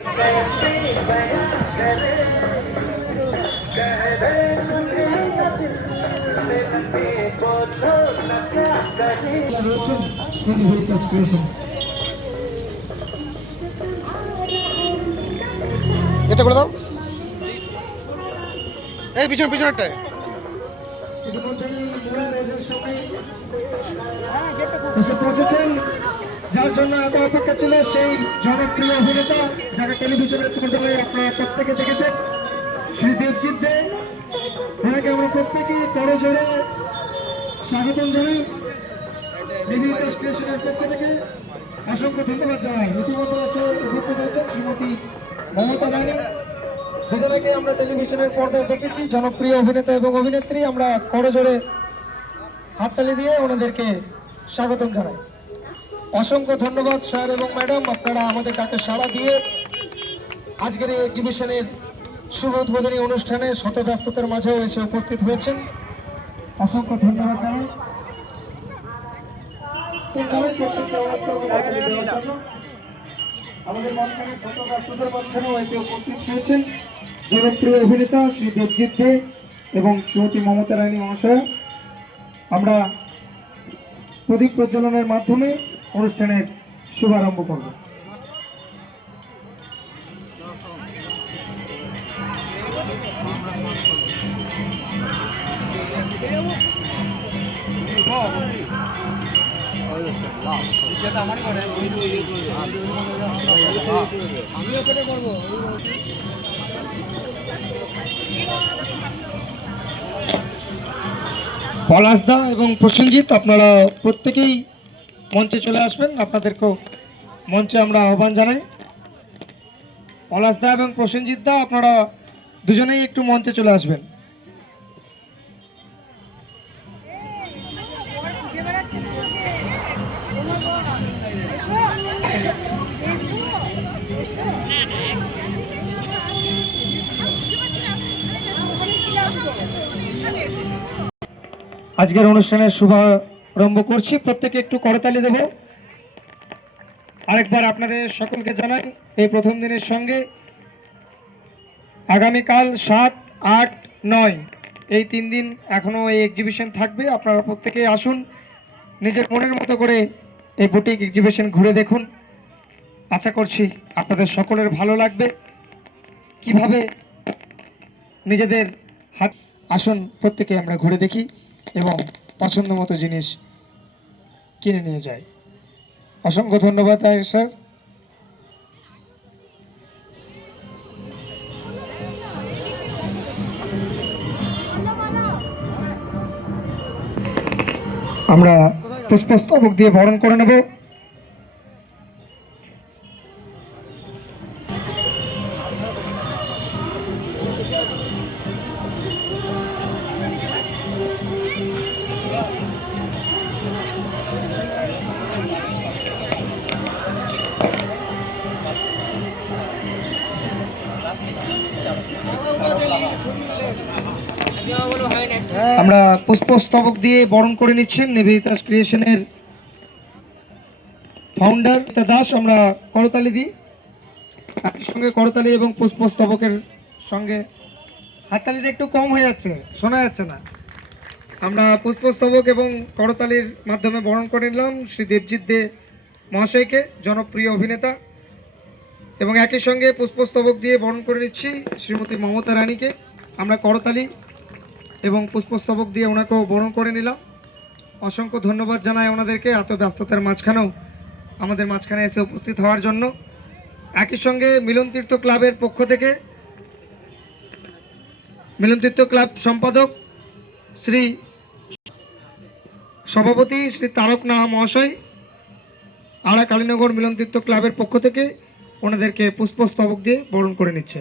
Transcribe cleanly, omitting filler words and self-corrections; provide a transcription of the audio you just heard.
এটা করে দাও, এই পিছন পিছনটা পৌঁছেছেন, যার জন্য এত অপেক্ষা ছিল, সেই জনপ্রিয় অভিনেতা যাকে টেলিভিশনের পর্দায় আপনারা প্রত্যেকে দেখেছেন, শ্রী দেবজিৎ দে। ওনাকে আমরা প্রত্যেকেই করজোড়ে স্বাগতম জানাই। ক্রিয়েশনের পক্ষ থেকে অসংখ্য ধন্যবাদ জানাই। ইতিমধ্যে এসে উপস্থিত হয়েছেন শ্রীমতী মমতা রানী, দুজনকে আমরা টেলিভিশনের পর্দায় দেখেছি, জনপ্রিয় অভিনেতা এবং অভিনেত্রী। আমরা করজোড়ে হাততালি দিয়ে ওনাদেরকে স্বাগতম জানাই। অসংখ্য ধন্যবাদ স্যার এবং ম্যাডাম, আপনারা আমাদের ডাকে সাড়া দিয়ে আজকের এই এক্সিবিশনের শুভ উদ্বোধনী অনুষ্ঠানে শত ব্যস্ততার মাঝেও এসে উপস্থিত হয়েছেন। অসংখ্য ধন্যবাদ জানাই। আমাদের মাঝখানে শত ব্যস্ততার মাঝখানেও এসে উপস্থিত হয়েছেন জনপ্রিয় অভিনেতা শ্রী দেবজিৎ দে এবং শ্রীমতী মমতা রানী মহাশয়। আমরা প্রদীপ প্রজ্বলনের মাধ্যমে অনুষ্ঠানের শুভারম্ভ করব। পলাশদা এবং প্রসেনজিৎ, আপনারা প্রত্যেকেই মঞ্চে চলে আসবেন। আপনাদেরকেও মঞ্চে আমরা আহ্বান জানাই। পলাশদা এবং প্রসেনজিৎ দা, আপনারা দুজনেই একটু মঞ্চে চলে আসবেন। আজকের অনুষ্ঠানের শুভারম্ভ করছি, প্রত্যেকে একটু করতালি দেব। আরেকবার আপনাদের সকলকে জানাই এই প্রথম দিনের সঙ্গে আগামীকাল 7, 8, 9 এই 3 দিন এখনো এই এক্সিবিশন থাকবে। আপনারা প্রত্যেকেই আসুন, নিজের মনের মতো করে এই বুটিক এক্সিবিশন ঘুরে দেখুন। আশা করছি আপনাদের সকলের ভালো লাগবে। কিভাবে নিজেদের হাত, আসুন প্রত্যেকে আমরা ঘুরে দেখি এবং পছন্দ মতো জিনিস কিনে নিয়ে যাই। অসংখ্য ধন্যবাদ স্যার। আমরা পুষ্পস্তবক দিয়ে বরণ করে নেব। আমরা পুষ্পস্তবক দিয়ে বরণ করে নিচ্ছেন নিবেদিতা ক্রিয়েশনের ফাউন্ডার দাস। আমরা করতালি দিই, একই সঙ্গে করতালি এবং পুষ্পস্তবকের সঙ্গে হাততালিটা একটু কম হয়ে যাচ্ছে, শোনা যাচ্ছে না। আমরা পুষ্পস্তবক এবং করতালির মাধ্যমে বরণ করে নিলাম শ্রী দেবজিৎ দে মহাশয়কে, জনপ্রিয় অভিনেতা, এবং একই সঙ্গে পুষ্পস্তবক দিয়ে বরণ করে নিচ্ছি শ্রীমতী মমতা রানীকে। আমরা করতালি এবং পুষ্পস্তবক দিয়ে ওনাকেও বরণ করে নিলাম। অসংখ্য ধন্যবাদ জানাই ওনাদেরকে এত ব্যস্ততার মাঝখানেও আমাদের মাঝখানে এসে উপস্থিত হওয়ার জন্য। একই সঙ্গে মিলন তীর্থ ক্লাবের পক্ষ থেকে মিলন তীর্থ ক্লাব সম্পাদক শ্রী সভাপতি শ্রী তারক নাহা মহাশয়, আড়া কালীনগর মিলন তীর্থ ক্লাবের পক্ষ থেকে ওনাদেরকে পুষ্পস্তবক দিয়ে বরণ করে নিচ্ছে।